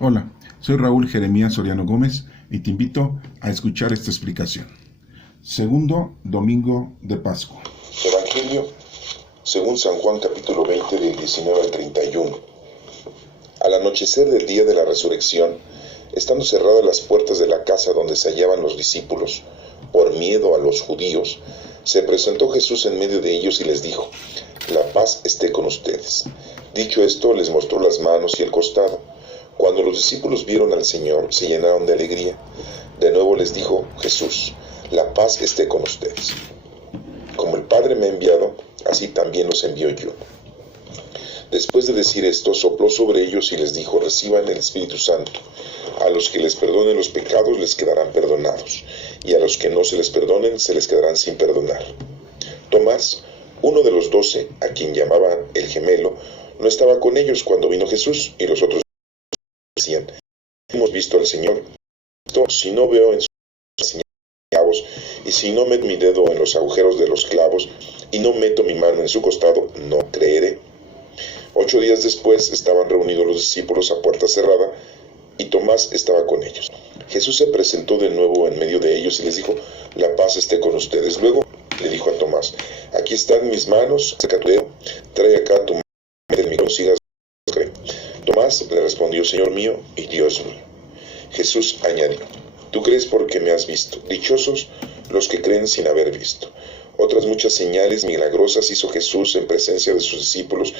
Hola, soy Raúl Jeremías Soriano Gómez y te invito a escuchar esta explicación. Segundo domingo de Pascua. Evangelio según San Juan capítulo 20 del 19 al 31. Al anochecer del día de la resurrección, estando cerradas las puertas de la casa donde se hallaban los discípulos, por miedo a los judíos, se presentó Jesús en medio de ellos y les dijo: La paz esté con ustedes. Dicho esto, les mostró las manos y el costado. Cuando los discípulos vieron al Señor, se llenaron de alegría. De nuevo les dijo Jesús: La paz esté con ustedes. Como el Padre me ha enviado, así también los envío yo. Después de decir esto, sopló sobre ellos y les dijo: Reciban el Espíritu Santo. A los que les perdonen los pecados les quedarán perdonados, y a los que no se les perdonen se les quedarán sin perdonar. Tomás, uno de los 12, a quien llamaban el gemelo, no estaba con ellos cuando vino Jesús, y los otros decían: Hemos visto al Señor. Si no veo en sus clavos, y si no meto mi dedo en los agujeros de los clavos, y no meto mi mano en su costado, no creeré. 8 días después estaban reunidos los discípulos a puerta cerrada, y Tomás estaba con ellos. Jesús se presentó de nuevo en medio de ellos y les dijo: La paz esté con ustedes. Luego le dijo a Tomás: Aquí están mis manos, acerca tu dedo, trae acá tu mano, en mi consigas. Tomás le respondió: Señor mío y Dios mío. Jesús añadió: Tú crees porque me has visto. Dichosos los que creen sin haber visto. Otras muchas señales milagrosas hizo Jesús en presencia de sus discípulos,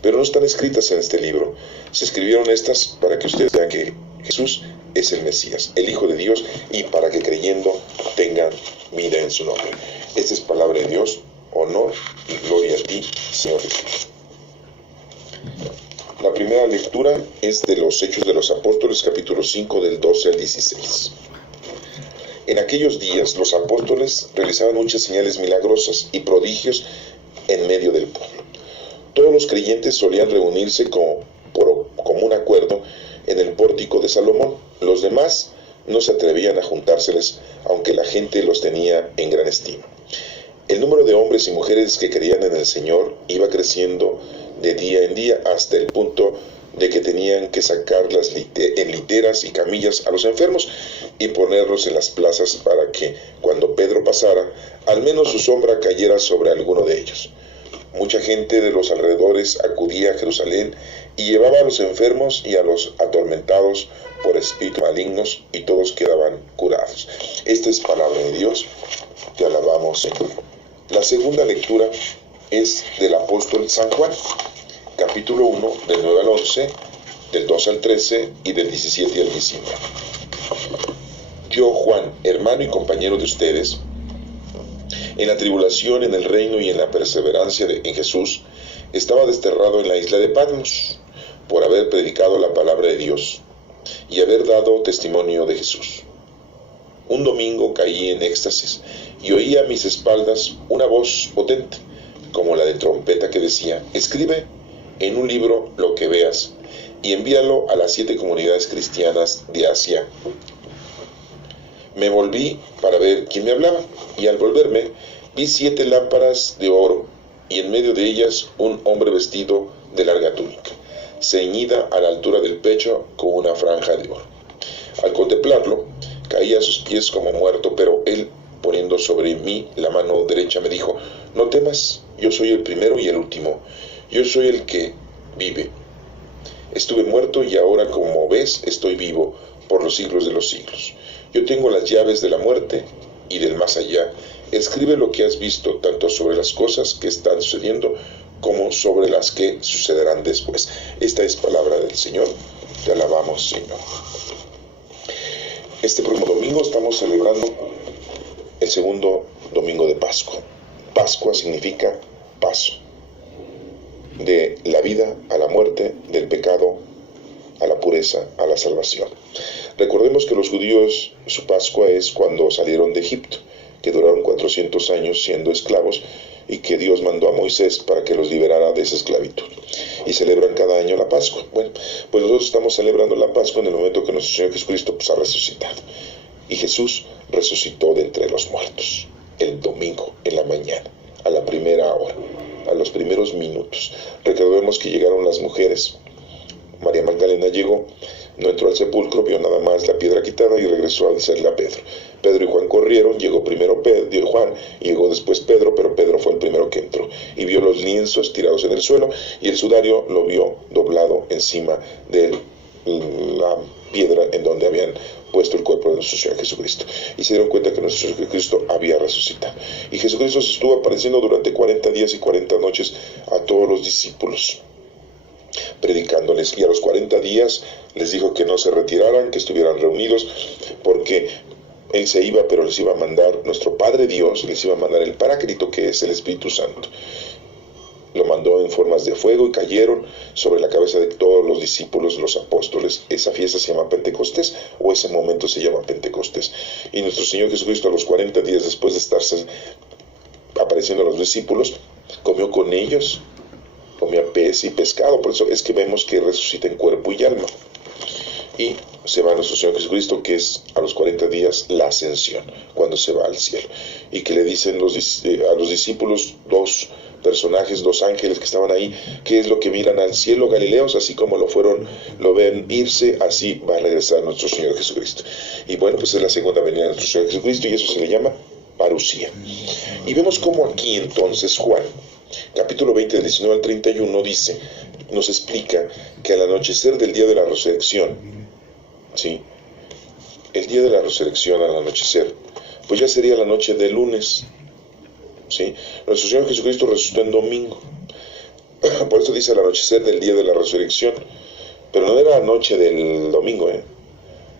pero no están escritas en este libro. Se escribieron estas para que ustedes vean que Jesús es el Mesías, el Hijo de Dios, y para que creyendo tengan vida en su nombre. Esta es palabra de Dios. Honor y gloria a ti, Señor Jesús. La primera lectura es de los Hechos de los Apóstoles, capítulo 5, del 12 al 16. En aquellos días los apóstoles realizaban muchas señales milagrosas y prodigios en medio del pueblo. Todos los creyentes solían reunirse por común acuerdo en el pórtico de Salomón. Los demás no se atrevían a juntárseles, aunque la gente los tenía en gran estima. El número de hombres y mujeres que creían en el Señor iba creciendo de día en día hasta el punto de que tenían que sacar en literas y camillas a los enfermos y ponerlos en las plazas para que, cuando Pedro pasara, al menos su sombra cayera sobre alguno de ellos. Mucha gente de los alrededores acudía a Jerusalén y llevaba a los enfermos y a los atormentados por espíritus malignos, y todos quedaban curados. Esta es palabra de Dios. Te alabamos, Señor. La segunda lectura es del apóstol San Juan, capítulo 1, del 9 al 11, del 12 al 13 y del 17 al 19. Yo, Juan, hermano y compañero de ustedes, en la tribulación, en el reino y en la perseverancia en Jesús, estaba desterrado en la isla de Patmos, por haber predicado la palabra de Dios y haber dado testimonio de Jesús. Un domingo caí en éxtasis y oí a mis espaldas una voz potente, como la de trompeta, que decía: Escribe en un libro lo que veas y envíalo a las 7 comunidades cristianas de Asia. Me volví para ver quién me hablaba, y al volverme vi 7 lámparas de oro, y en medio de ellas un hombre vestido de larga túnica, ceñida a la altura del pecho con una franja de oro. Al contemplarlo, caí a sus pies como muerto, pero él, poniendo sobre mí la mano derecha, me dijo: No temas, yo soy el primero y el último, yo soy el que vive. Estuve muerto y ahora, como ves, estoy vivo por los siglos de los siglos. Yo tengo las llaves de la muerte y del más allá. Escribe lo que has visto, tanto sobre las cosas que están sucediendo como sobre las que sucederán después. Esta es palabra del Señor. Te alabamos, Señor. Este próximo domingo estamos celebrando el segundo domingo de Pascua. Pascua significa paso. De la vida a la muerte, del pecado a la pureza, a la salvación. Recordemos que los judíos, su Pascua es cuando salieron de Egipto, que duraron 400 años siendo esclavos, y que Dios mandó a Moisés para que los liberara de esa esclavitud. Y celebran cada año la Pascua. Bueno, pues nosotros estamos celebrando la Pascua en el momento que nuestro Señor Jesucristo ha resucitado. Y Jesús resucitó de entre los muertos, el domingo, en la mañana, a la primera hora, a los primeros minutos. Recordemos que llegaron las mujeres. María Magdalena llegó, No entró al sepulcro, vio nada más la piedra quitada y regresó a decirle a Pedro. Pedro y Juan corrieron, llegó primero Juan, y llegó después Pedro, pero Pedro fue el primero que entró. Y vio los lienzos tirados en el suelo, y el sudario lo vio doblado encima de la piedra en donde habían puesto el cuerpo de nuestro Señor Jesucristo. Y se dieron cuenta que nuestro Señor Jesucristo había resucitado. Y Jesucristo se estuvo apareciendo durante 40 días y 40 noches a todos los discípulos, predicándoles, y a los 40 días les dijo que no se retiraran, que estuvieran reunidos, porque Él se iba, pero les iba a mandar, nuestro Padre Dios les iba a mandar el Paráclito, que es el Espíritu Santo. Lo mandó en formas de fuego y cayeron sobre la cabeza de todos los discípulos, los apóstoles. Esa fiesta se llama Pentecostés, o ese momento se llama Pentecostés. Y nuestro Señor Jesucristo, a los 40 días después de estarse apareciendo a los discípulos, comió con ellos, comía pez y pescado. Por eso es que vemos que resucita en cuerpo y alma. Y se va a nuestro Señor Jesucristo, que es a los 40 días la ascensión, cuando se va al cielo. Y que le dicen a los discípulos, dos personajes, dos ángeles que estaban ahí, ¿qué es lo que miran al cielo, Galileos? Así como lo ven irse, así va a regresar nuestro Señor Jesucristo. Y bueno, pues es la segunda venida de nuestro Señor Jesucristo, y eso se le llama parusía. Y vemos cómo aquí entonces Juan, capítulo 20, del 19 al 31, nos explica que al anochecer del día de la resurrección, ¿sí? El día de la resurrección al anochecer, pues ya sería la noche del lunes, ¿sí? Nuestro Señor Jesucristo resucitó en domingo. Por eso dice al anochecer del día de la resurrección, pero no era la noche del domingo,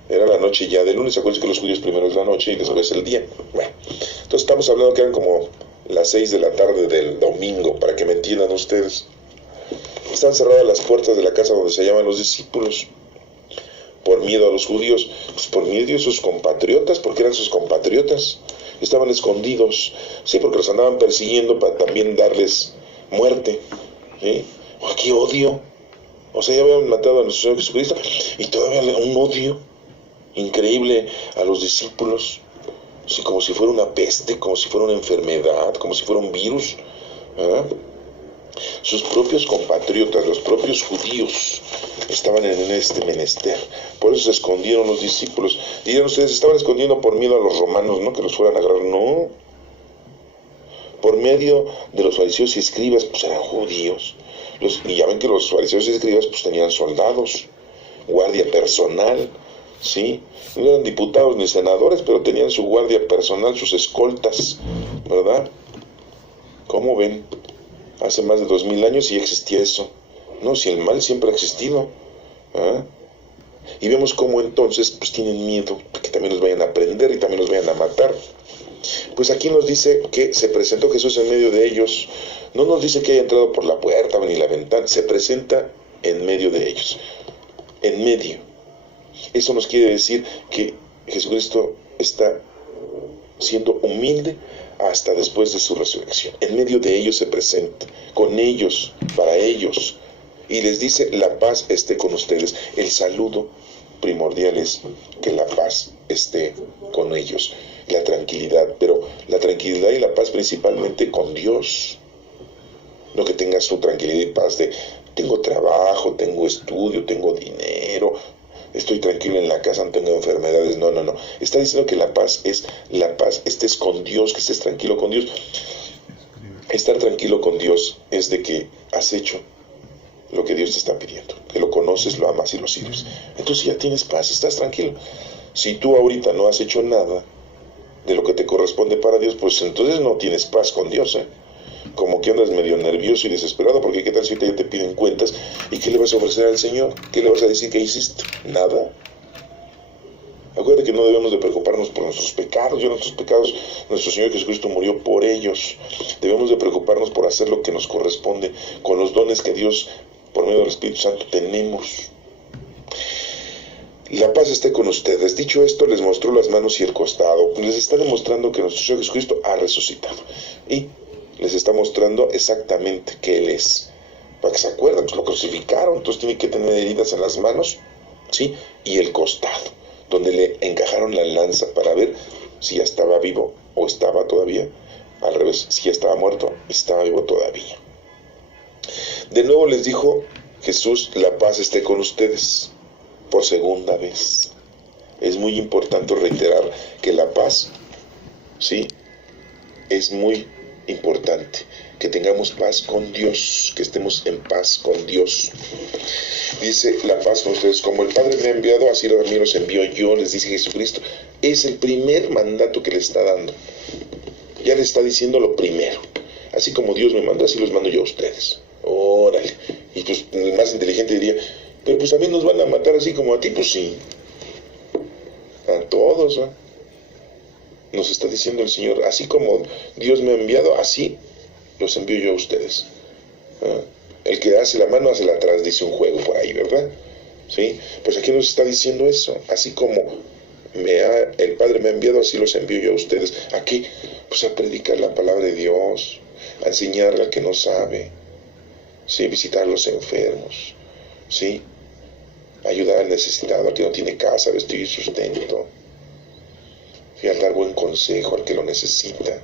era la noche ya del lunes. Acuérdense que los judíos primero es la noche y después el día. Bueno, entonces estamos hablando que eran como las 6 de la tarde del domingo, para que me entiendan ustedes. Están cerradas las puertas de la casa donde se hallaban los discípulos, por miedo a los judíos, pues por miedo a sus compatriotas, porque eran sus compatriotas. Estaban escondidos, sí, porque los andaban persiguiendo para también darles muerte, ¿sí? ¡Qué odio! O sea, ya habían matado a nuestro Señor Jesucristo y todavía un odio increíble a los discípulos, sí, como si fuera una peste, como si fuera una enfermedad, como si fuera un virus, ¿verdad? Sus propios compatriotas, los propios judíos, estaban en este menester. Por eso se escondieron los discípulos. Dirían ustedes, estaban escondiendo por miedo a los romanos, ¿no? Que los fueran a agarrar. No. Por medio de los fariseos y escribas, pues eran judíos. Y ya ven que los fariseos y escribas pues tenían soldados, guardia personal, ¿sí? No eran diputados ni senadores, pero tenían su guardia personal, sus escoltas, ¿verdad? ¿Cómo ven? Hace más de 2000 años y existía eso. No, si el mal siempre ha existido. ¿Ah? Y vemos cómo entonces pues tienen miedo de que también los vayan a prender y también los vayan a matar. Pues aquí nos dice que se presentó Jesús en medio de ellos. No nos dice que haya entrado por la puerta ni la ventana. Se presenta en medio de ellos. En medio. Eso nos quiere decir que Jesucristo está siendo humilde hasta después de su resurrección. En medio de ellos se presenta, con ellos, para ellos, y les dice: la paz esté con ustedes. El saludo primordial es que la paz esté con ellos, la tranquilidad, pero la tranquilidad y la paz principalmente con Dios. No que tengas tu tranquilidad y paz de tengo trabajo, tengo estudio, tengo dinero, estoy tranquilo en la casa, no tengo enfermedades. No. Está diciendo que la paz es la paz, estés con Dios, que estés tranquilo con Dios. Estar tranquilo con Dios es de que has hecho lo que Dios te está pidiendo, que lo conoces, lo amas y lo sirves. Entonces ya tienes paz, estás tranquilo. Si tú ahorita no has hecho nada de lo que te corresponde para Dios, pues entonces no tienes paz con Dios, Como que andas medio nervioso y desesperado, porque qué tal si ya te piden cuentas, y qué le vas a ofrecer al Señor, qué le vas a decir que hiciste, nada. Acuérdate que no debemos de preocuparnos por nuestros pecados. Nuestro Señor Jesucristo murió por ellos. Debemos de preocuparnos por hacer lo que nos corresponde con los dones que Dios, por medio del Espíritu Santo, tenemos. La paz esté con ustedes. Dicho esto, les mostró las manos y el costado. Les está demostrando que nuestro Señor Jesucristo ha resucitado. Y les está mostrando exactamente qué Él es. Para que se acuerden, pues lo crucificaron, entonces tiene que tener heridas en las manos, ¿sí? Y el costado, donde le encajaron la lanza para ver si ya estaba vivo o estaba todavía, al revés, si ya estaba muerto y estaba vivo todavía. De nuevo les dijo Jesús: la paz esté con ustedes. por segunda vez. Es muy importante reiterar que la paz, ¿sí?, es muy importante. Que tengamos paz con Dios, que estemos en paz con Dios. Dice la paz con ustedes, como el Padre me ha enviado, así a mí los envío yo, les dice Jesucristo. Es el primer mandato que le está dando. Ya le está diciendo lo primero. Así como Dios me mandó, así los mando yo a ustedes. Órale. Y pues el más inteligente diría, pero pues a mí nos van a matar así como a ti. Pues sí, a todos, ¿eh? Nos está diciendo el Señor, así como Dios me ha enviado, así los envío yo a ustedes. ¿Ah? El que hace la mano hace la atrás, dice un juego por ahí, ¿verdad? ¿Sí? Pues aquí nos está diciendo eso, así como el Padre me ha enviado, así los envío yo a ustedes. ¿A qué? Pues a predicar la palabra de Dios, a enseñarle al que no sabe, ¿sí?, visitar a los enfermos, ¿sí?, ayudar al necesitado, al que no tiene casa, vestir y sustento, ¿sí?, al dar buen consejo al que lo necesita,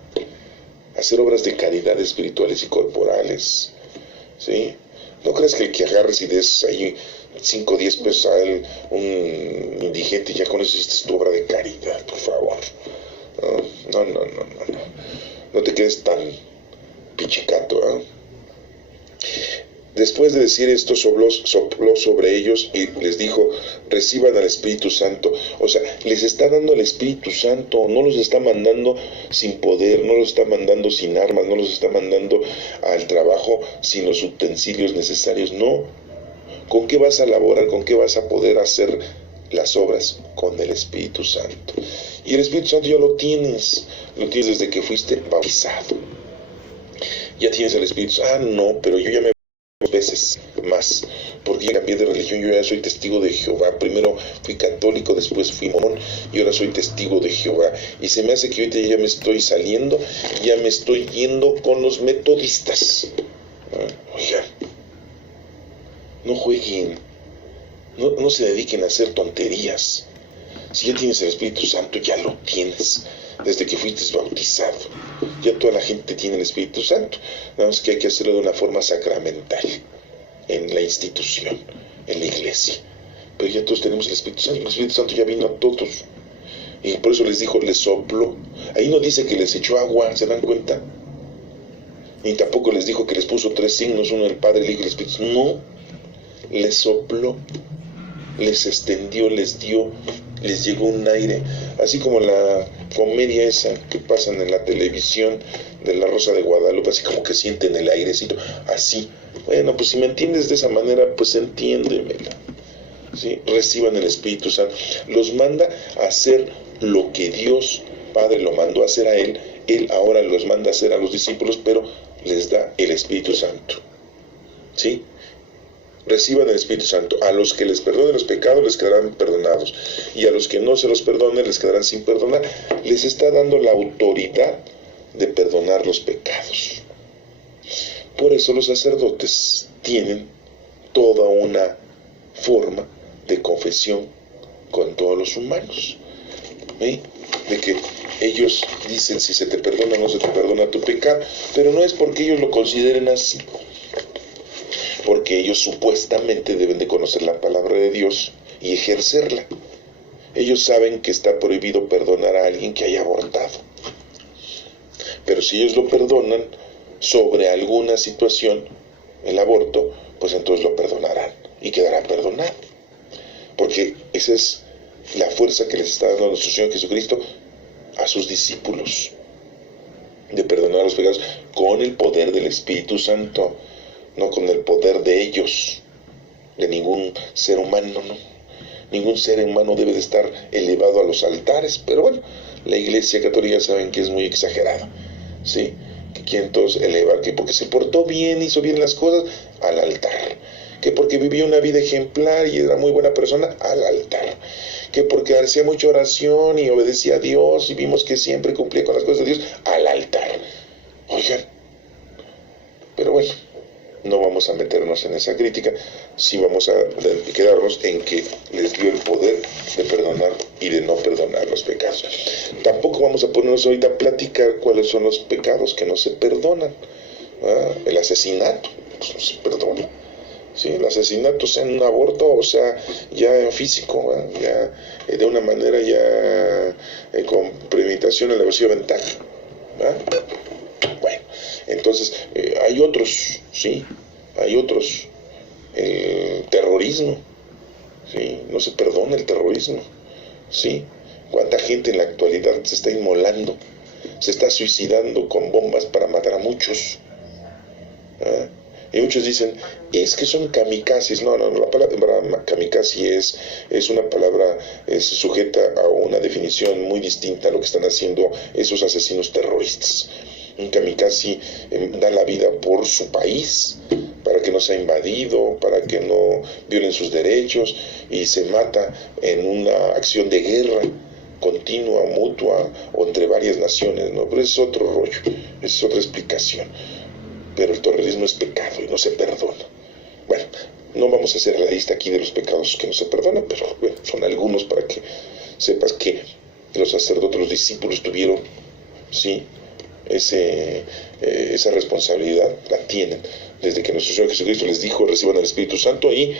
hacer obras de caridad espirituales y corporales, ¿sí? No crees que el que agarres y des ahí 5 o 10 pesos a él, un indigente, ya con eso hiciste tu obra de caridad, por favor. No te quedes tan pichicato, ¿eh? Después de decir esto, sopló sobre ellos y les dijo, reciban al Espíritu Santo. O sea, les está dando el Espíritu Santo, no los está mandando sin poder, no los está mandando sin armas, no los está mandando al trabajo sin los utensilios necesarios, no. ¿Con qué vas a laborar? ¿Con qué vas a poder hacer las obras? Con el Espíritu Santo. Y el Espíritu Santo ya lo tienes desde que fuiste bautizado. Ya tienes el Espíritu Santo. Ah, no, pero yo ya me veces más, porque ya cambié de religión, yo ya soy testigo de Jehová. Primero fui católico, después fui mormón y ahora soy testigo de Jehová. Y se me hace que ahorita ya me estoy saliendo, ya me estoy yendo con los metodistas. Oigan, no jueguen, no se dediquen a hacer tonterías. Si ya tienes el Espíritu Santo, ya lo tienes desde que fuiste bautizado. Ya toda la gente tiene el Espíritu Santo, nada más que hay que hacerlo de una forma sacramental, en la institución, en la iglesia. Pero ya todos tenemos el Espíritu Santo. El Espíritu Santo ya vino a todos, y por eso les dijo, les sopló. Ahí no dice que les echó agua, ¿se dan cuenta? Ni tampoco les dijo que les puso 3 signos, uno el Padre, el Hijo y el Espíritu. No, les sopló, les extendió, les dio, les llegó un aire, así como la comedia esa que pasan en la televisión de La Rosa de Guadalupe, así como que sienten el airecito, así. Bueno, pues si me entiendes de esa manera, pues entiéndemela, ¿sí? Reciban el Espíritu Santo. Los manda a hacer lo que Dios Padre lo mandó a hacer a Él ahora los manda a hacer a los discípulos, pero les da el Espíritu Santo, ¿sí? Reciban el Espíritu Santo. A los que les perdone los pecados les quedarán perdonados, y a los que no se los perdone les quedarán sin perdonar. Les está dando la autoridad de perdonar los pecados. Por eso los sacerdotes tienen toda una forma de confesión con todos los humanos, ¿sí? De que ellos dicen si se te perdona o no se te perdona tu pecado, pero no es porque ellos lo consideren así, porque ellos supuestamente deben de conocer la palabra de Dios y ejercerla. Ellos saben que está prohibido perdonar a alguien que haya abortado, pero si ellos lo perdonan sobre alguna situación, el aborto, pues entonces lo perdonarán y quedará perdonado, porque esa es la fuerza que les está dando nuestro Señor Jesucristo a sus discípulos, de perdonar los pecados con el poder del Espíritu Santo, no con el poder de ellos, de ningún ser humano, no. Ningún ser humano debe de estar elevado a los altares, pero bueno, la Iglesia Católica saben que es muy exagerado, ¿sí? Que quieren todos elevar, que porque se portó bien, hizo bien las cosas, al altar. Que porque vivió una vida ejemplar y era muy buena persona, al altar. Que porque hacía mucha oración y obedecía a Dios y vimos que siempre cumplía con las cosas de Dios, al altar. Oigan, pero bueno, no vamos a meternos en esa crítica, sí vamos a quedarnos en que les dio el poder de perdonar y de no perdonar los pecados. Tampoco vamos a ponernos ahorita a platicar cuáles son los pecados que no se perdonan. El asesinato, pues no se perdona. ¿sí? El asesinato, sea en un aborto, o sea, ya físico, ya de una manera ya con premeditación, alevosia, ventaja. Bueno, entonces hay otros, ¿sí? Hay otros. Terrorismo, ¿sí? No se perdona el terrorismo, ¿sí? ¿Cuánta gente en la actualidad se está inmolando, se está suicidando con bombas para matar a muchos? Y muchos dicen, es que son kamikazes. No, la palabra kamikaze es una palabra sujeta a una definición muy distinta a lo que están haciendo esos asesinos terroristas. Un kamikaze da la vida por su país, para que no sea invadido, para que no violen sus derechos, y se mata en una acción de guerra continua, mutua, o entre varias naciones, ¿no? Pero ese es otro rollo, esa es otra explicación. Pero el terrorismo es pecado y no se perdona. Bueno, no vamos a hacer la lista aquí de los pecados que no se perdonan, pero bueno, son algunos para que sepas que los sacerdotes, los discípulos tuvieron, ¿sí?, esa responsabilidad, la tienen. Desde que nuestro Señor Jesucristo les dijo, reciban el Espíritu Santo, y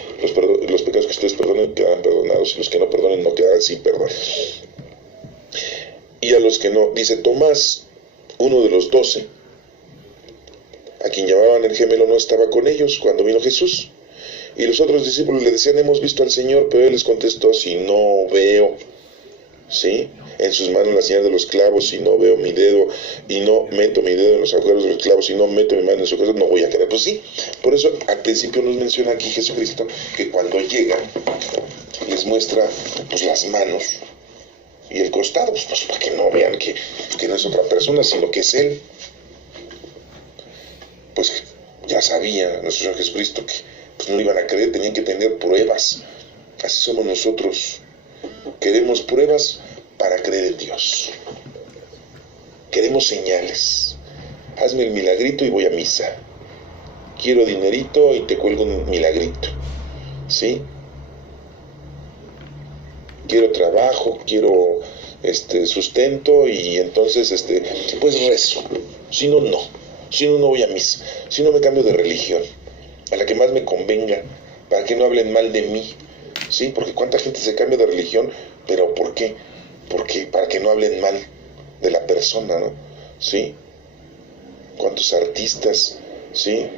los pecados que ustedes perdonen quedarán perdonados, y los que no perdonen no quedarán sin perdón. Y a los que no, dice Tomás, uno de los 12, a quien llamaban el gemelo, no estaba con ellos cuando vino Jesús. Y los otros discípulos le decían, hemos visto al Señor, pero él les contestó, si no veo, ¿sí?, en sus manos la señal de los clavos, si no veo mi dedo y no meto mi dedo en los agujeros de los clavos, si no meto mi mano en su cosa, no voy a creer. Pues sí, por eso al principio nos menciona aquí Jesucristo que cuando llega les muestra pues las manos y el costado, pues para que no vean que no es otra persona, sino que es él. Pues ya sabía nuestro Señor Jesucristo que pues no iban a creer, tenían que tener pruebas. Así somos nosotros, queremos pruebas para creer en Dios. Queremos señales. Hazme el milagrito y voy a misa. Quiero dinerito y te cuelgo un milagrito, ¿sí? Quiero trabajo, quiero sustento, y entonces pues rezo. Si no, no. Si no, no voy a misa. Si no, me cambio de religión, a la que más me convenga, para que no hablen mal de mí, ¿sí? Porque cuánta gente se cambia de religión, pero ¿por qué? Porque para que no hablen mal de la persona, ¿no? ¿Sí? ¿Cuántos artistas, sí,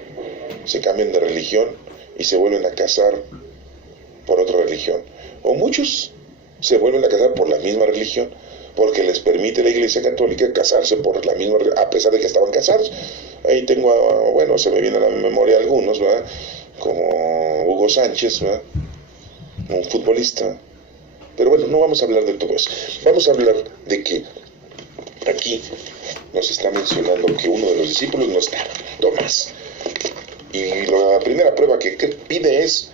se cambian de religión y se vuelven a casar por otra religión? O muchos se vuelven a casar por la misma religión, porque les permite la Iglesia Católica casarse por la misma religión, a pesar de que estaban casados. Ahí tengo, bueno, se me viene a la memoria algunos, ¿verdad? Como Hugo Sánchez, ¿verdad? Un futbolista. Pero bueno, no vamos a hablar de todo eso. Vamos a hablar de que aquí nos está mencionando que uno de los discípulos no estaba, Tomás. Y la primera prueba que pide es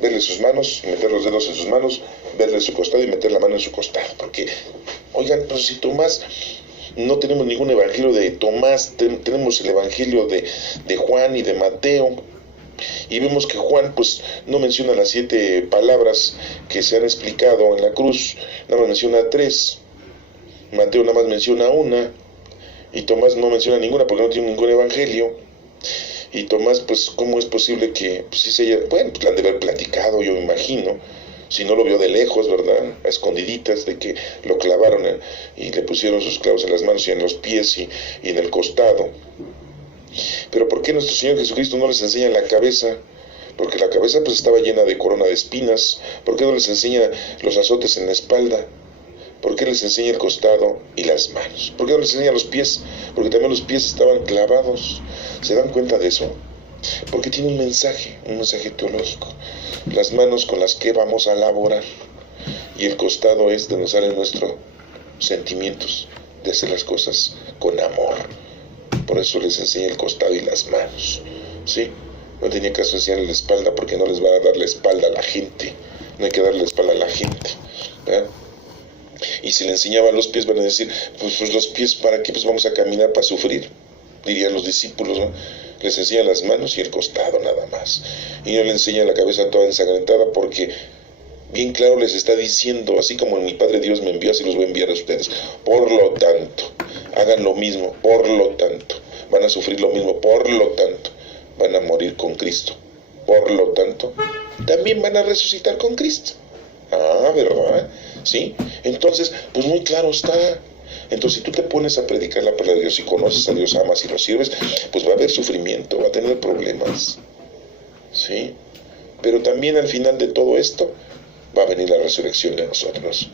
verle sus manos, meter los dedos en sus manos, verle su costado y meter la mano en su costado. Porque, oigan, pues si Tomás, no tenemos ningún evangelio de Tomás, tenemos el evangelio de Juan y de Mateo. Y vemos que Juan pues no menciona las 7 palabras que se han explicado en la cruz, nada más menciona 3. Mateo nada más menciona 1, y Tomás no menciona ninguna porque no tiene ningún evangelio. Y Tomás, pues ¿cómo es posible que pues, sí se haya, bueno, pues la han de haber platicado, yo me imagino, si no lo vio de lejos, ¿verdad?, a escondiditas, de que lo clavaron y le pusieron sus clavos en las manos y en los pies y en el costado. Pero ¿por qué nuestro Señor Jesucristo no les enseña la cabeza? Porque la cabeza pues estaba llena de corona de espinas. ¿Por qué no les enseña los azotes en la espalda? ¿Por qué les enseña el costado y las manos? ¿Por qué no les enseña los pies? Porque también los pies estaban clavados. ¿Se dan cuenta de eso? Porque tiene un mensaje teológico. Las manos con las que vamos a laborar, y el costado es de donde salen nuestros sentimientos de hacer las cosas con amor. Por eso les enseña el costado y las manos, ¿sí? No tenía caso enseñarles la espalda, porque no les va a dar la espalda a la gente. No hay que darle la espalda a la gente, ¿verdad? Y si le enseñaban los pies, van a decir, pues los pies, ¿para qué? Pues vamos a caminar para sufrir, dirían los discípulos, ¿no? Les enseña las manos y el costado nada más. Y no le enseña la cabeza toda ensangrentada, porque bien claro les está diciendo, así como mi Padre Dios me envió, así los voy a enviar a ustedes. Por lo tanto, hagan lo mismo, por lo tanto, van a sufrir lo mismo, por lo tanto, van a morir con Cristo, Por lo tanto, también van a resucitar con Cristo. Ah, ¿verdad? ¿Sí? Entonces, pues muy claro está. Entonces, si tú te pones a predicar la palabra de Dios y conoces a Dios, amas y lo sirves, pues va a haber sufrimiento, va a tener problemas. ¿Sí? Pero también al final de todo esto va a venir la resurrección de nosotros.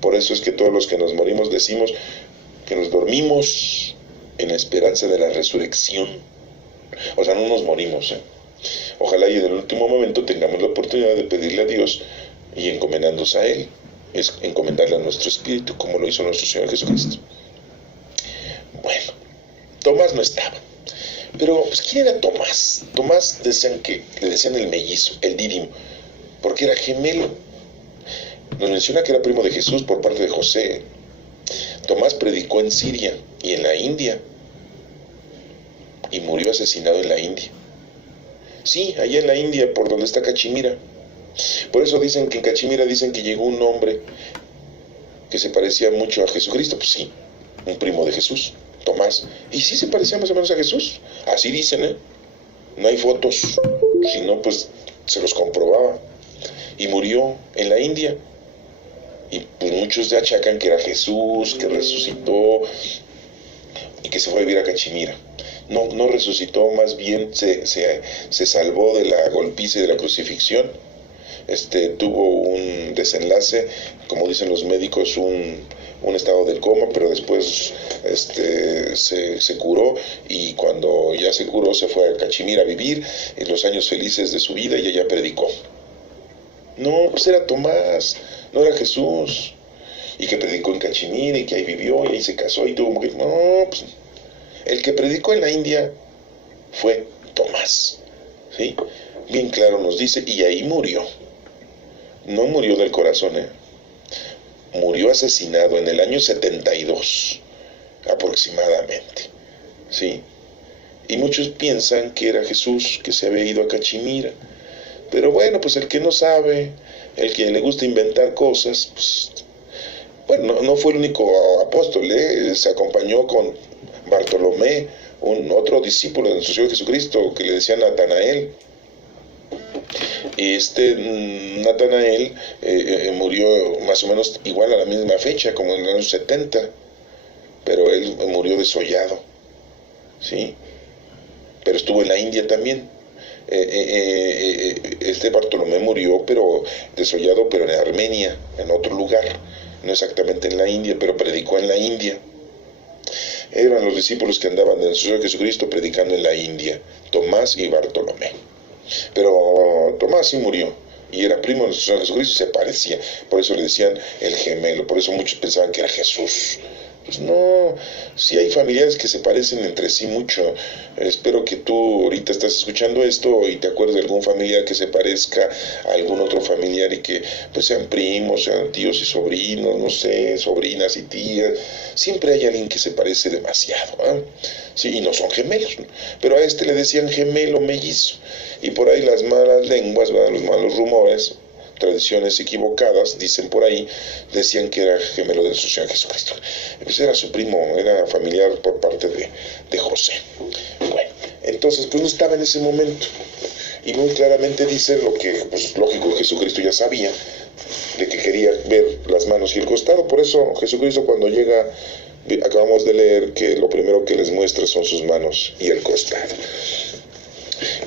Por eso es que todos los que nos morimos decimos que nos dormimos en la esperanza de la resurrección. O sea, no nos morimos, ¿eh? Ojalá y en el último momento tengamos la oportunidad de pedirle a Dios y encomendándose a Él, es encomendarle a nuestro espíritu, como lo hizo nuestro Señor Jesucristo. Bueno, Tomás no estaba. Pero, pues, ¿quién era Tomás? Tomás le decían el mellizo, el dídimo, porque era gemelo. Nos menciona que era primo de Jesús por parte de José. Tomás predicó en Siria y en la India, y murió asesinado en la India. Sí, allá en la India, por donde está Cachemira. Por eso dicen que en Cachemira dicen que llegó un hombre que se parecía mucho a Jesucristo. Pues sí, un primo de Jesús, Tomás. Y sí se parecía más o menos a Jesús. Así dicen, ¿eh? No hay fotos, si no, pues se los comprobaba. Y murió en la India. Y pues muchos le achacan que era Jesús, que resucitó y que se fue a vivir a Cachemira. No resucitó, más bien se salvó de la golpiza y de la crucifixión. Tuvo un desenlace, como dicen los médicos, un estado del coma, pero después se curó, y cuando ya se curó se fue a Cachemira a vivir en los años felices de su vida y ella predicó. No, pues era Tomás, no era Jesús, y que predicó en Cachemira y que ahí vivió y ahí se casó y tuvo mujer. No, pues el que predicó en la India fue Tomás, ¿sí? Bien claro nos dice, y ahí murió. No murió del corazón, murió asesinado en el año 72 aproximadamente, ¿sí? Y muchos piensan que era Jesús, que se había ido a Cachemira. Pero bueno, pues el que no sabe, el que le gusta inventar cosas, pues bueno, no fue el único apóstol, se acompañó con Bartolomé, otro discípulo de nuestro Señor Jesucristo, que le decían Natanael. Y Natanael murió más o menos igual a la misma fecha, como en los años 70, pero él murió desollado, ¿sí? Pero estuvo en la India también. Bartolomé murió, pero desollado, pero en Armenia, en otro lugar, no exactamente en la India, pero predicó en la India. Eran los discípulos que andaban de nuestro Señor Jesucristo predicando en la India, Tomás y Bartolomé. Pero Tomás sí murió y era primo de nuestro Señor Jesucristo, se parecía, por eso le decían el gemelo, por eso muchos pensaban que era Jesús. Pues no, sí hay familiares que se parecen entre sí mucho. Espero que tú ahorita estás escuchando esto y te acuerdes de algún familiar que se parezca a algún otro familiar y que pues sean primos, sean tíos y sobrinos, no sé, sobrinas y tías. Siempre hay alguien que se parece demasiado, ¿eh? Sí, y no son gemelos, ¿no? Pero a le decían gemelo mellizo. Y por ahí las malas lenguas, ¿verdad? Los malos rumores, tradiciones equivocadas, dicen por ahí, decían que era gemelo de nuestro Señor Jesucristo. Pues era su primo, era familiar por parte de José. Bueno, entonces pues no estaba en ese momento. Y muy claramente dice lo que, pues lógico, Jesucristo ya sabía, de que quería ver las manos y el costado. Por eso Jesucristo cuando llega, acabamos de leer que lo primero que les muestra son sus manos y el costado.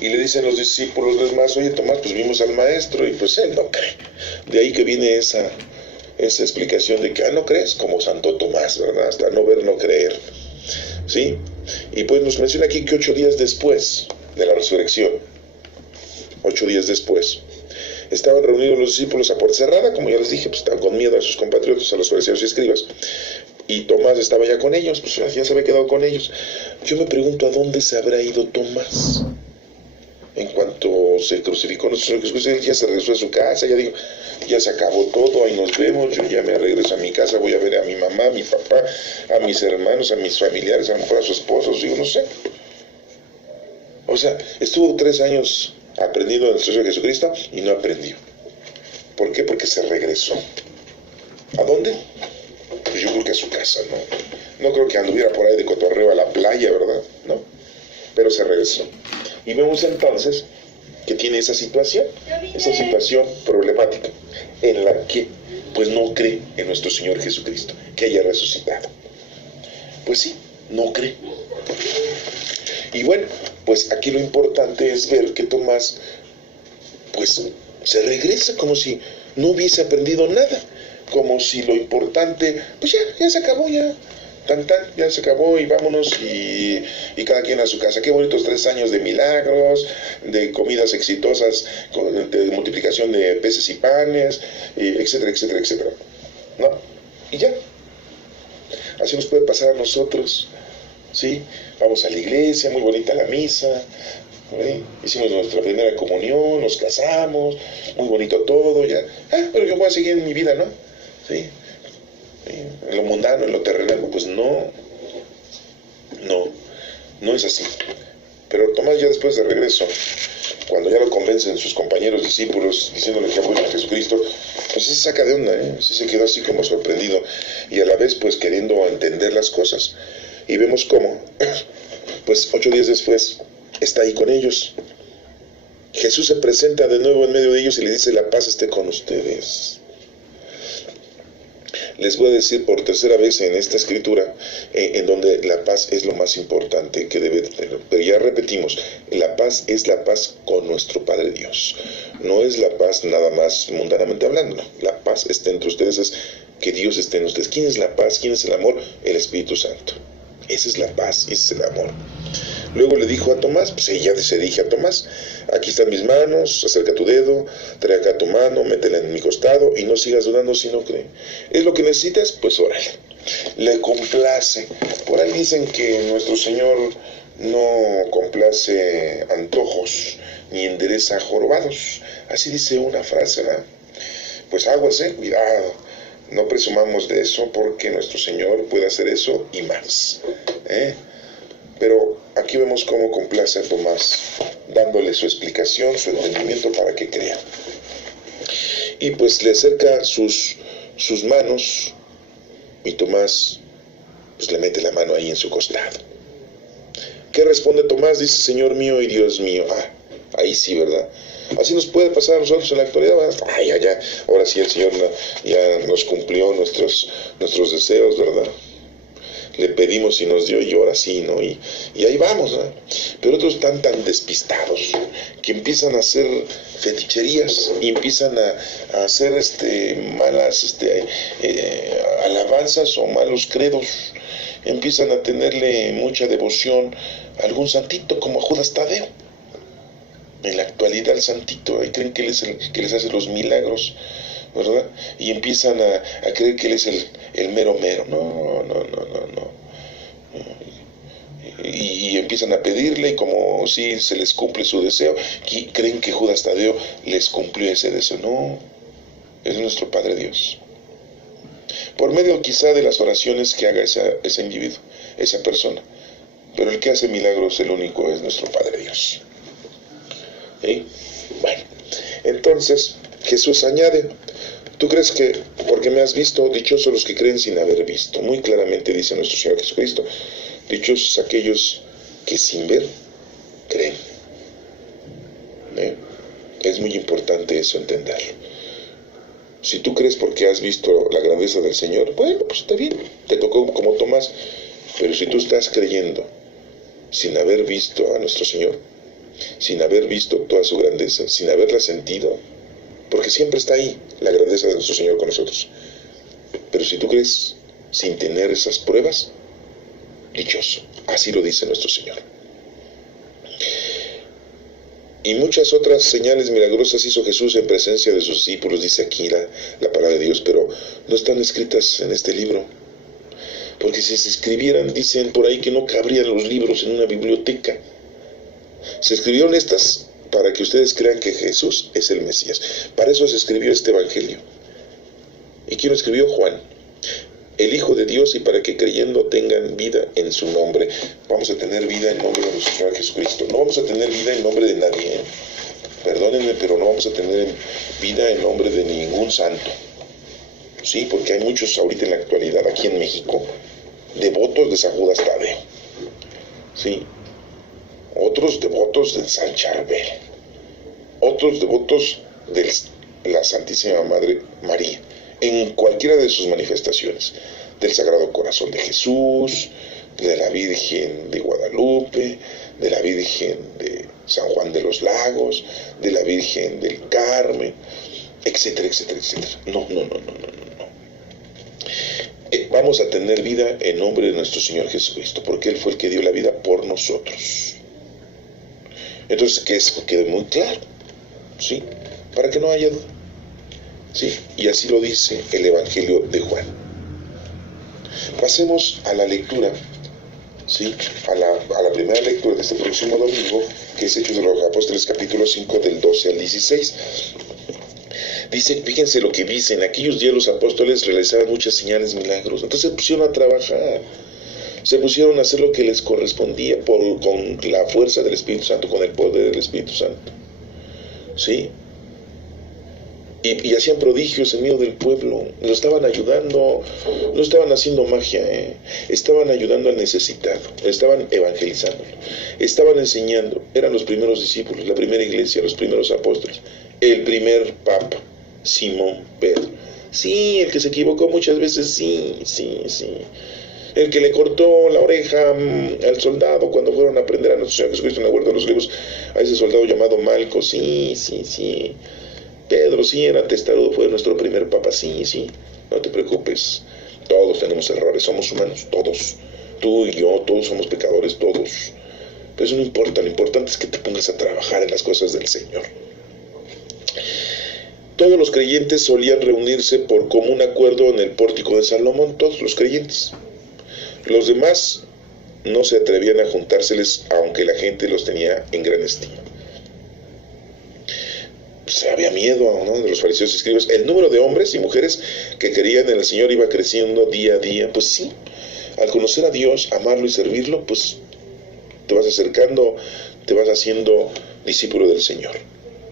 Y le dicen los discípulos demás, oye Tomás, pues vimos al maestro, y pues él no cree. De ahí que viene esa explicación de que, no crees, como Santo Tomás, ¿verdad? Hasta no ver, no creer. ¿Sí? Y pues nos menciona aquí que 8 días después de la resurrección, 8 días después, estaban reunidos los discípulos a puerta cerrada, como ya les dije, pues estaban con miedo a sus compatriotas, a los fariseos y escribas. Y Tomás estaba ya con ellos, pues ya se había quedado con ellos. Yo me pregunto, ¿a dónde se habrá ido Tomás? En cuanto se crucificó nuestro Señor Jesucristo, él ya se regresó a su casa, ya dijo, ya se acabó todo, ahí nos vemos, yo ya me regreso a mi casa, voy a ver a mi mamá, a mi papá, a mis hermanos, a mis familiares, a lo mejor a su esposo, digo, no sé. O sea, estuvo 3 años aprendiendo de nuestro Señor Jesucristo y no aprendió. ¿Por qué? Porque se regresó. ¿A dónde? Pues yo creo que a su casa, ¿no? No creo que anduviera por ahí de cotorreo a la playa, ¿verdad? No. Pero se regresó. Y vemos entonces que tiene esa situación problemática, en la que pues no cree en nuestro Señor Jesucristo, que haya resucitado. Pues sí, no cree. Y bueno, pues aquí lo importante es ver que Tomás pues se regresa como si no hubiese aprendido nada, como si lo importante, pues ya se acabó, ya se acabó y vámonos y cada quien a su casa. Qué bonitos 3 años de milagros, de comidas exitosas, de multiplicación de peces y panes, etcétera, etcétera, etcétera, ¿no? Y ya, así nos puede pasar a nosotros, ¿sí? Vamos a la iglesia, muy bonita la misa, ¿sí? Hicimos nuestra primera comunión, nos casamos, muy bonito todo, ya, pero yo voy a seguir en mi vida, ¿no? ¿Sí? En lo mundano, en lo terrenal, pues no es así. Pero Tomás ya después de regreso, cuando ya lo convencen sus compañeros discípulos, diciéndole que apoya a Jesucristo, pues sí se saca de onda, sí se quedó así como sorprendido, y a la vez pues queriendo entender las cosas. Y vemos cómo, pues 8 días después, está ahí con ellos. Jesús se presenta de nuevo en medio de ellos y le dice: la paz esté con ustedes. Les voy a decir por tercera vez en esta escritura, en donde la paz es lo más importante que debe tener. Pero ya repetimos, la paz es la paz con nuestro Padre Dios. No es la paz nada más mundanamente hablando, no. La paz está entre ustedes, es que Dios esté en ustedes. ¿Quién es la paz? ¿Quién es el amor? El Espíritu Santo. Esa es la paz, ese es el amor. Luego le dijo a Tomás, pues ella se dirige a Tomás: aquí están mis manos, acerca tu dedo, trae acá tu mano, métela en mi costado y no sigas dudando si no cree. ¿Es lo que necesitas? Pues órale. Le complace. Por ahí dicen que nuestro Señor no complace antojos ni endereza jorobados. Así dice una frase, ¿verdad? Pues aguas, cuidado. No presumamos de eso, porque nuestro Señor puede hacer eso y más. Pero aquí vemos cómo complace a Tomás, dándole su explicación, su entendimiento para que crea. Y pues le acerca sus manos, y Tomás pues le mete la mano ahí en su costado. ¿Qué responde Tomás? Dice: Señor mío y Dios mío. Ahí sí, ¿verdad? Así nos puede pasar a nosotros en la actualidad, ¿verdad? Ya, ahora sí el Señor ya nos cumplió nuestros deseos, ¿verdad? Le pedimos y nos dio, y ahora sí, ¿no? Y ahí vamos, ¿no? Pero otros están tan despistados que empiezan a hacer feticherías y empiezan a hacer malas alabanzas o malos credos. Empiezan a tenerle mucha devoción a algún santito, como a Judas Tadeo. En la actualidad el santito, ahí creen que él es el que les hace los milagros, ¿verdad? Y empiezan a creer que él es el mero mero. No. Y empiezan a pedirle, y como si se les cumple su deseo, y creen que Judas Tadeo les cumplió ese deseo. No, es nuestro Padre Dios. Por medio quizá de las oraciones que haga ese individuo, esa persona. Pero el que hace milagros, el único, es nuestro Padre Dios. Bueno, entonces Jesús añade: ¿tú crees que porque me has visto? Dichosos los que creen sin haber visto. Muy claramente dice nuestro Señor Jesucristo: dichosos aquellos que sin ver creen. Es muy importante eso, entenderlo. Si tú crees porque has visto la grandeza del Señor, bueno, pues está bien, te tocó como Tomás. Pero si tú estás creyendo sin haber visto a nuestro Señor, sin haber visto toda su grandeza, sin haberla sentido, porque siempre está ahí la grandeza de nuestro Señor con nosotros. Pero si tú crees sin tener esas pruebas, dichoso. Así lo dice nuestro Señor. Y muchas otras señales milagrosas hizo Jesús en presencia de sus discípulos, dice aquí la palabra de Dios, pero no están escritas en este libro. Porque si se escribieran, dicen por ahí que no cabrían los libros en una biblioteca. Se escribieron estas para que ustedes crean que Jesús es el Mesías. Para eso se escribió este evangelio. ¿Y quién lo escribió? Juan, el Hijo de Dios, y para que creyendo tengan vida en su nombre. Vamos a tener vida en nombre de nuestro Señor Jesucristo. No vamos a tener vida en nombre de nadie. Perdónenme, pero no vamos a tener vida en nombre de ningún santo. Sí, porque hay muchos ahorita en la actualidad, aquí en México, devotos de San Judas Tadeo. Sí. Otros devotos de San Charbel. otros devotos de la Santísima Madre María, en cualquiera de sus manifestaciones, del Sagrado Corazón de Jesús, de la Virgen de Guadalupe, de la Virgen de San Juan de los Lagos, de la Virgen del Carmen, etcétera, etcétera, etcétera. No. Vamos a tener vida en nombre de nuestro Señor Jesucristo, porque Él fue el que dio la vida por nosotros. Entonces, que eso quede muy claro, ¿sí? Para que no haya duda, ¿sí? Y así lo dice el Evangelio de Juan. Pasemos a la lectura, ¿sí? A la primera lectura de este próximo domingo, que es Hechos de los Apóstoles, capítulo 5, del 12 al 16. Dice, fíjense lo que dice: en aquellos días los apóstoles realizaban muchas señales, milagros. Entonces se pusieron a trabajar, se pusieron a hacer lo que les correspondía con la fuerza del Espíritu Santo, con el poder del Espíritu Santo, ¿sí? Y hacían prodigios en medio del pueblo, lo estaban ayudando, no estaban haciendo magia, estaban ayudando al necesitado, estaban evangelizando, estaban enseñando, eran los primeros discípulos, la primera iglesia, los primeros apóstoles, el primer papa, Simón Pedro. Sí, el que se equivocó muchas veces, sí. El que le cortó la oreja al soldado cuando fueron a prender a nuestro Señor Jesucristo en la Huerta de los Olivos, a ese soldado llamado Malco, sí. Pedro, sí, era testarudo, fue nuestro primer papa, sí. No te preocupes, todos tenemos errores, somos humanos, todos. Tú y yo, todos somos pecadores, todos. Pero eso no importa, lo importante es que te pongas a trabajar en las cosas del Señor. Todos los creyentes solían reunirse por común acuerdo en el pórtico de Salomón, todos los creyentes. Los demás no se atrevían a juntárseles, aunque la gente los tenía en gran estima. Pues había miedo, ¿no?, de los fariseos y escribas. El número de hombres y mujeres que creían en el Señor iba creciendo día a día. Pues sí, al conocer a Dios, amarlo y servirlo, pues te vas acercando, te vas haciendo discípulo del Señor.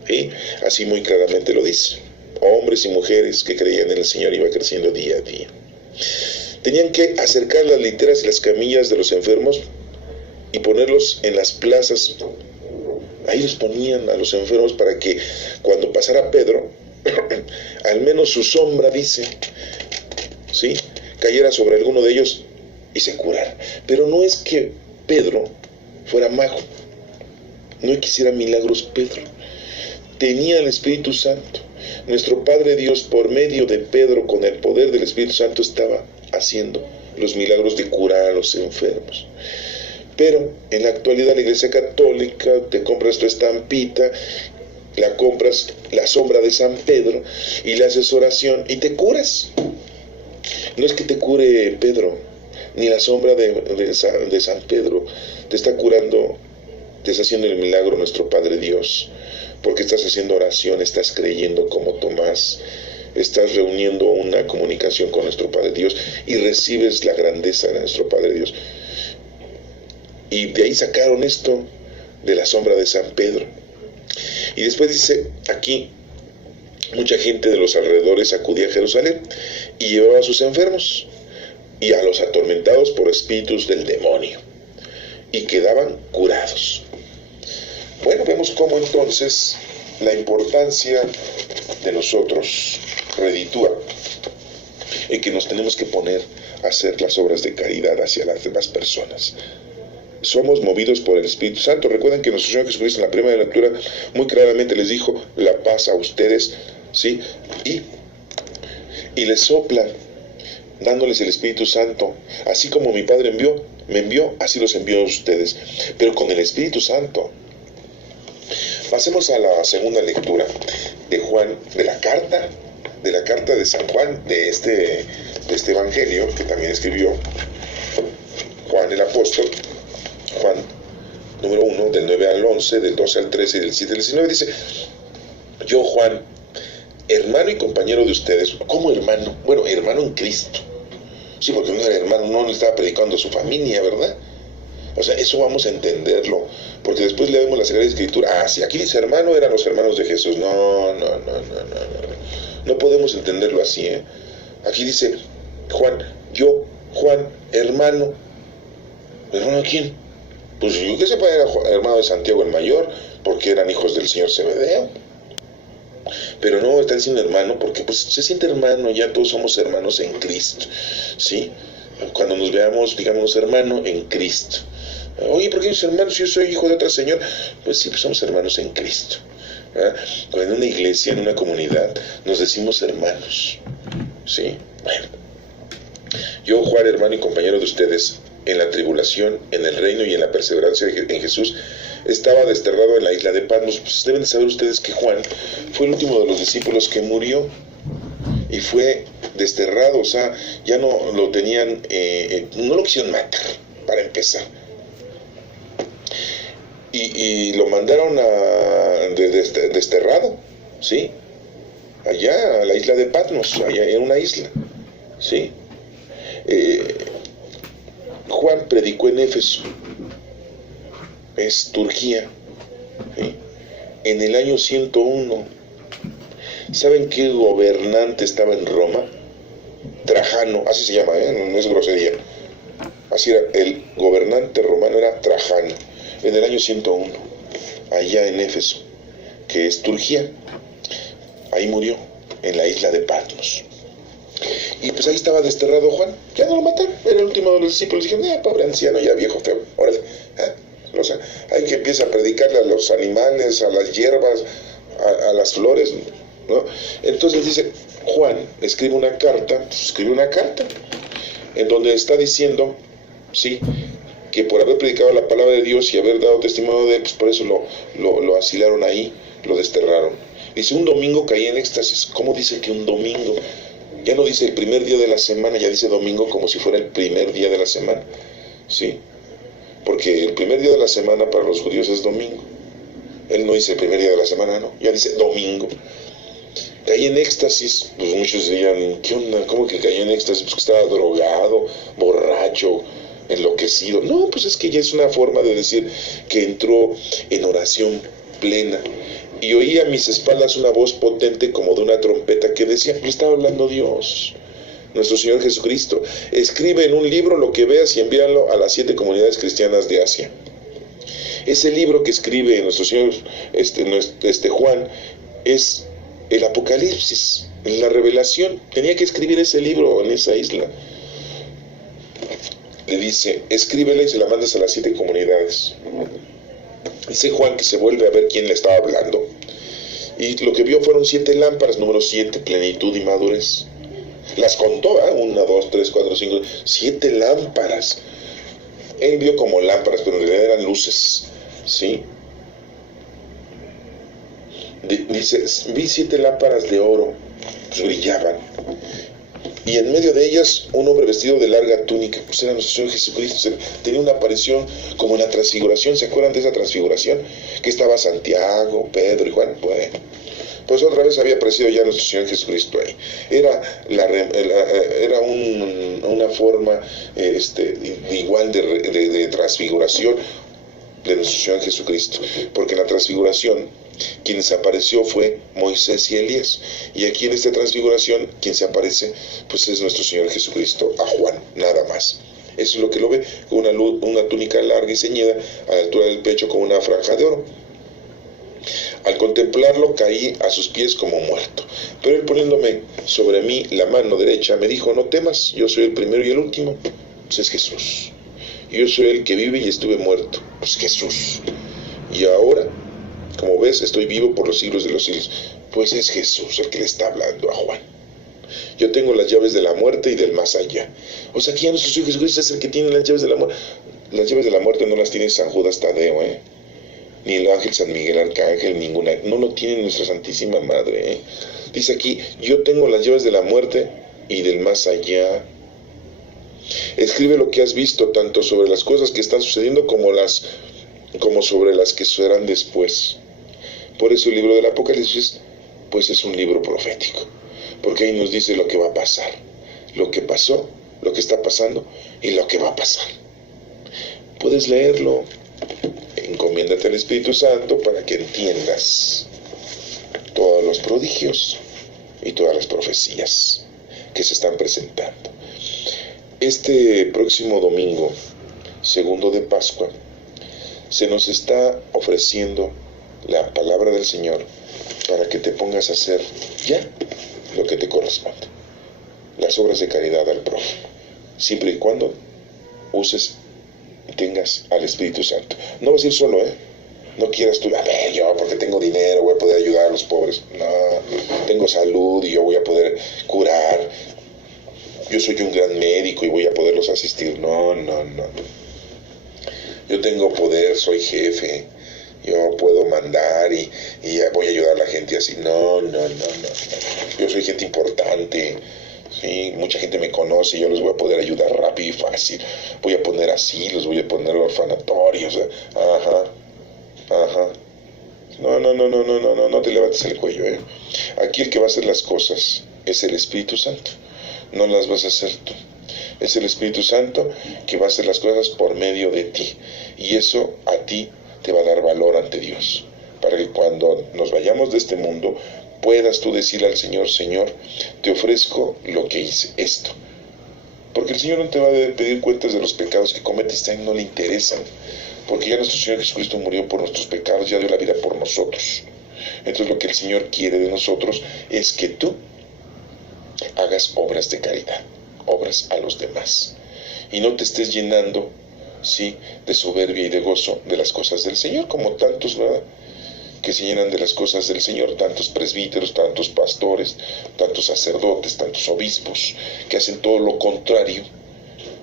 ¿Sí? Así muy claramente lo dice. Hombres y mujeres que creían en el Señor iba creciendo día a día. Tenían que acercar las literas y las camillas de los enfermos y ponerlos en las plazas. Ahí los ponían a los enfermos para que cuando pasara Pedro, al menos su sombra, dice, ¿sí?, cayera sobre alguno de ellos y se curara. Pero no es que Pedro fuera mago, no quisiera milagros Pedro. Tenía el Espíritu Santo. Nuestro Padre Dios, por medio de Pedro, con el poder del Espíritu Santo, estaba haciendo los milagros de curar a los enfermos. Pero en la actualidad la Iglesia Católica, te compras tu estampita, la compras la sombra de San Pedro y le haces oración y te curas. No es que te cure Pedro, ni la sombra de San Pedro, te está curando, te está haciendo el milagro nuestro Padre Dios, porque estás haciendo oración, estás creyendo como Tomás, estás reuniendo una comunicación con nuestro Padre Dios y recibes la grandeza de nuestro Padre Dios. Y de ahí sacaron esto de la sombra de San Pedro. Y después dice aquí, mucha gente de los alrededores acudía a Jerusalén y llevaba a sus enfermos y a los atormentados por espíritus del demonio, y quedaban curados. Bueno, vemos cómo entonces la importancia de nosotros reditúa en que nos tenemos que poner a hacer las obras de caridad hacia las demás personas. Somos movidos por el Espíritu Santo. Recuerden que nuestro Señor Jesucristo en la primera lectura muy claramente les dijo: la paz a ustedes, ¿sí? Y les sopla, dándoles el Espíritu Santo. Así como mi Padre me envió, así los envió a ustedes, pero con el Espíritu Santo. Pasemos a la segunda lectura de Juan, de la carta de San Juan, de este evangelio que también escribió Juan el apóstol. Juan número 1, del 9 al 11, del 12 al 13 y del 7 al 19, dice: yo, Juan, hermano y compañero de ustedes. ¿Cómo hermano? Bueno, hermano en Cristo. Sí, porque no era hermano, no le estaba predicando a su familia, ¿verdad? O sea, eso vamos a entenderlo, porque después leemos la Sagrada Escritura. Ah, si aquí dice hermano, eran los hermanos de Jesús. No podemos entenderlo así, ¿eh? Aquí dice Juan, yo, Juan, hermano. ¿Hermano de quién? Pues yo que sepa era hermano de Santiago el Mayor, porque eran hijos del señor Zebedeo. Pero no está diciendo hermano porque pues se siente hermano, ya todos somos hermanos en Cristo, ¿sí? Cuando nos veamos, digamos hermano en Cristo. Oye, ¿por qué mis hermanos? Yo soy hijo de otra señora. Pues sí, pues somos hermanos en Cristo. En una iglesia, en una comunidad, nos decimos hermanos, ¿sí? Bueno, yo, Juan, hermano y compañero de ustedes, en la tribulación, en el reino y en la perseverancia en Jesús, estaba desterrado en la isla de Patmos. Pues deben de saber ustedes que Juan fue el último de los discípulos que murió y fue desterrado, o sea, ya no lo tenían, no lo quisieron matar, para empezar. Y lo mandaron desterrado, ¿sí? Allá a la isla de Patmos, allá en una isla, ¿sí? Juan predicó en Éfeso, es Turquía, ¿sí? En el año 101. ¿Saben qué gobernante estaba en Roma? Trajano, así se llama, no es grosería. Así era, el gobernante romano era Trajano, en el año 101, allá en Éfeso, que es Turquía. Ahí murió, en la isla de Patmos. Y pues ahí estaba desterrado Juan, ya no lo mataron, era el último de los discípulos. Dijeron, pobre anciano, ya viejo feo, órale. O sea, hay que empieza a predicarle a los animales, a las hierbas, a las flores, ¿no? Entonces dice, Juan escribe una carta, en donde está diciendo, sí, que por haber predicado la palabra de Dios y haber dado testimonio de él, pues por eso lo asilaron ahí, lo desterraron. Dice, un domingo caí en éxtasis. ¿Cómo dice que un domingo? Ya no dice el primer día de la semana, ya dice domingo como si fuera el primer día de la semana, ¿sí? Porque el primer día de la semana para los judíos es domingo. Él no dice el primer día de la semana, no, ya dice domingo. Caí en éxtasis, pues muchos dirían, ¿qué onda? ¿Cómo que cayó en éxtasis? Pues que estaba drogado, borracho, enloquecido. No, pues es que ya es una forma de decir que entró en oración plena. Y oí a mis espaldas una voz potente como de una trompeta que decía, le estaba hablando Dios, nuestro Señor Jesucristo, escribe en un libro lo que veas y envíalo a las 7 comunidades cristianas de Asia. Ese libro que escribe nuestro Señor Juan es el Apocalipsis, la revelación. Tenía que escribir ese libro en esa isla. Le dice, escríbela y se la mandas a las 7 comunidades. Dice Juan que se vuelve a ver quién le estaba hablando. Y lo que vio fueron 7 lámparas, número 7, plenitud y madurez. Las contó, 1, 2, 3, 4, 5, 7 lámparas. Él vio como lámparas, pero en realidad eran luces, ¿sí? Dice, vi 7 lámparas de oro, pues brillaban. Y en medio de ellas un hombre vestido de larga túnica, pues era nuestro Señor Jesucristo. Tenía una aparición como en la transfiguración. ¿Se acuerdan de esa transfiguración? Que estaba Santiago, Pedro y Juan. Bueno, pues otra vez había aparecido ya nuestro Señor Jesucristo ahí. Era una forma igual de transfiguración de nuestro Señor Jesucristo, porque en la transfiguración quien se apareció fue Moisés y Elías, y aquí en esta transfiguración quien se aparece pues es nuestro Señor Jesucristo a Juan, nada más. Eso es lo que lo ve, con una túnica larga y ceñida a la altura del pecho con una franja de oro. Al contemplarlo caí a sus pies como muerto, pero él poniéndome sobre mí la mano derecha me dijo, no temas, yo soy el primero y el último. Pues es Jesús. Yo soy el que vive y estuve muerto, pues Jesús. Y ahora, como ves, estoy vivo por los siglos de los siglos. Pues es Jesús el que le está hablando a Juan. Yo tengo las llaves de la muerte y del más allá. O sea, que ya nuestro Señor Jesucristo es el que tiene las llaves de la muerte. Las llaves de la muerte no las tiene San Judas Tadeo, ni el ángel San Miguel Arcángel, ninguna. No lo tiene nuestra Santísima Madre, Dice aquí, yo tengo las llaves de la muerte y del más allá. Escribe lo que has visto, tanto sobre las cosas que están sucediendo como sobre las que sucederán después. Por eso el libro del Apocalipsis pues es un libro profético, porque ahí nos dice lo que va a pasar, lo que pasó, lo que está pasando y lo que va a pasar. Puedes leerlo, encomiéndate al Espíritu Santo para que entiendas todos los prodigios y todas las profecías que se están presentando. Este próximo domingo, segundo de Pascua, se nos está ofreciendo la palabra del Señor para que te pongas a hacer ya lo que te corresponde, las obras de caridad al prójimo, siempre y cuando uses y tengas al Espíritu Santo. No vas a ir solo, no quieras tú, a ver, yo porque tengo dinero voy a poder ayudar a los pobres. No, tengo salud y yo voy a poder curar. Yo soy un gran médico y voy a poderlos asistir. No. Yo tengo poder, soy jefe, yo puedo mandar y voy a ayudar a la gente así. No. Yo soy gente importante, ¿sí? Mucha gente me conoce y yo los voy a poder ayudar rápido y fácil. Voy a poner asilos, voy a poner orfanatorios. Ajá. No te levantes el cuello, Aquí el que va a hacer las cosas es el Espíritu Santo. No las vas a hacer tú. Es el Espíritu Santo que va a hacer las cosas por medio de ti. Y eso a ti te va a dar valor ante Dios. Para que cuando nos vayamos de este mundo, puedas tú decirle al Señor, Señor, te ofrezco lo que hice, esto. Porque el Señor no te va a pedir cuentas de los pecados que cometiste, a Él no le interesan. Porque ya nuestro Señor Jesucristo murió por nuestros pecados, ya dio la vida por nosotros. Entonces lo que el Señor quiere de nosotros es que tú hagas obras de caridad, obras a los demás, y no te estés llenando, ¿sí?, de soberbia y de gozo de las cosas del Señor, como tantos, ¿verdad?, que se llenan de las cosas del Señor, tantos presbíteros, tantos pastores, tantos sacerdotes, tantos obispos, que hacen todo lo contrario,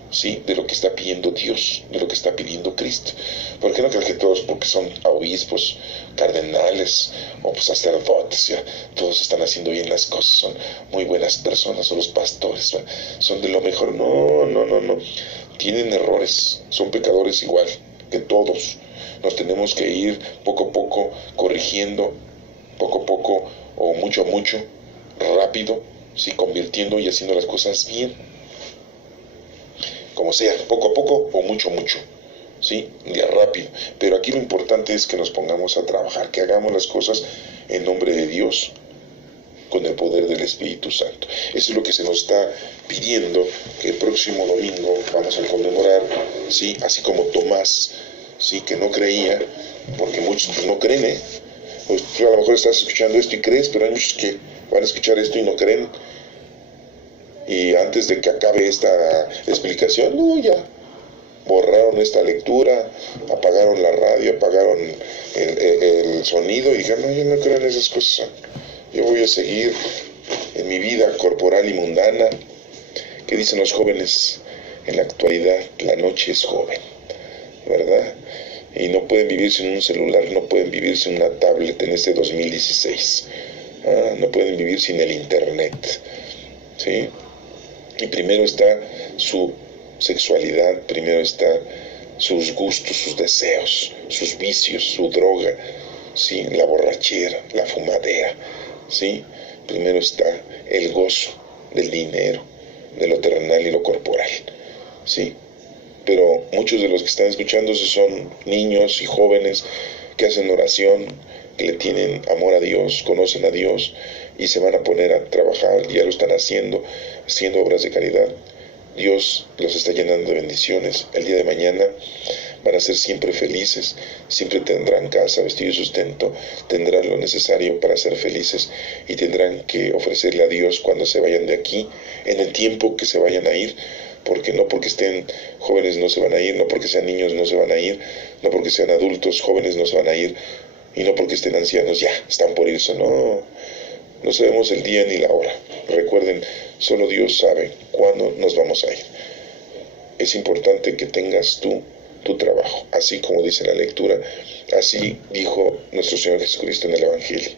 ¿sí?, de lo que está pidiendo Dios, de lo que está pidiendo Cristo. ¿Por qué no crees que todos, porque son obispos, cardenales o sacerdotes, ya todos están haciendo bien las cosas, son muy buenas personas, o los pastores, ¿verdad?, son de lo mejor? No, tienen errores, son pecadores igual que todos. Nos tenemos que ir poco a poco corrigiendo, poco a poco o mucho a mucho, rápido, ¿sí?, convirtiendo y haciendo las cosas bien. Como sea, poco a poco o mucho, ¿sí?, ya rápido. Pero aquí lo importante es que nos pongamos a trabajar, que hagamos las cosas en nombre de Dios, con el poder del Espíritu Santo. Eso es lo que se nos está pidiendo, que el próximo domingo vamos a conmemorar, ¿sí?, así como Tomás, sí, que no creía, porque muchos pues no creen, Pues tú a lo mejor estás escuchando esto y crees, pero hay muchos que van a escuchar esto y no creen. Y antes de que acabe esta explicación, ya borraron esta lectura, apagaron la radio, apagaron el sonido y dijeron, no, yo no creo en esas cosas. Yo voy a seguir en mi vida corporal y mundana. ¿Qué dicen los jóvenes en la actualidad? La noche es joven, ¿verdad? Y no pueden vivir sin un celular, no pueden vivir sin una tablet en este 2016. No pueden vivir sin el internet, ¿sí? Y primero está su sexualidad, primero está sus gustos, sus deseos, sus vicios, su droga, ¿sí?, la borrachera, la fumadera, ¿sí? Primero está el gozo del dinero, de lo terrenal y lo corporal, ¿sí? Pero muchos de los que están escuchándose son niños y jóvenes que hacen oración, que le tienen amor a Dios, conocen a Dios y se van a poner a trabajar, ya lo están haciendo obras de caridad. Dios los está llenando de bendiciones. El día de mañana van a ser siempre felices, siempre tendrán casa, vestido y sustento, tendrán lo necesario para ser felices y tendrán que ofrecerle a Dios cuando se vayan de aquí, en el tiempo que se vayan a ir, porque no porque estén jóvenes no se van a ir, no porque sean niños no se van a ir, no porque sean adultos jóvenes no se van a ir, y no porque estén ancianos ya están por irse. No sabemos el día ni la hora. Recuerden, solo Dios sabe cuándo nos vamos a ir. Es importante que tengas tú tu trabajo, así como dice la lectura, así dijo nuestro Señor Jesucristo en el Evangelio.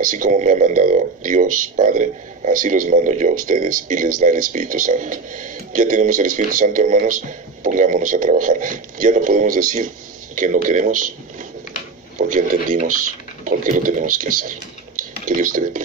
Así como me ha mandado Dios Padre, así los mando yo a ustedes, y les da el Espíritu Santo. Ya tenemos el Espíritu Santo, hermanos, pongámonos a trabajar. Ya no podemos decir que no queremos, porque entendimos por qué lo tenemos que hacer. Que Dios te bendiga.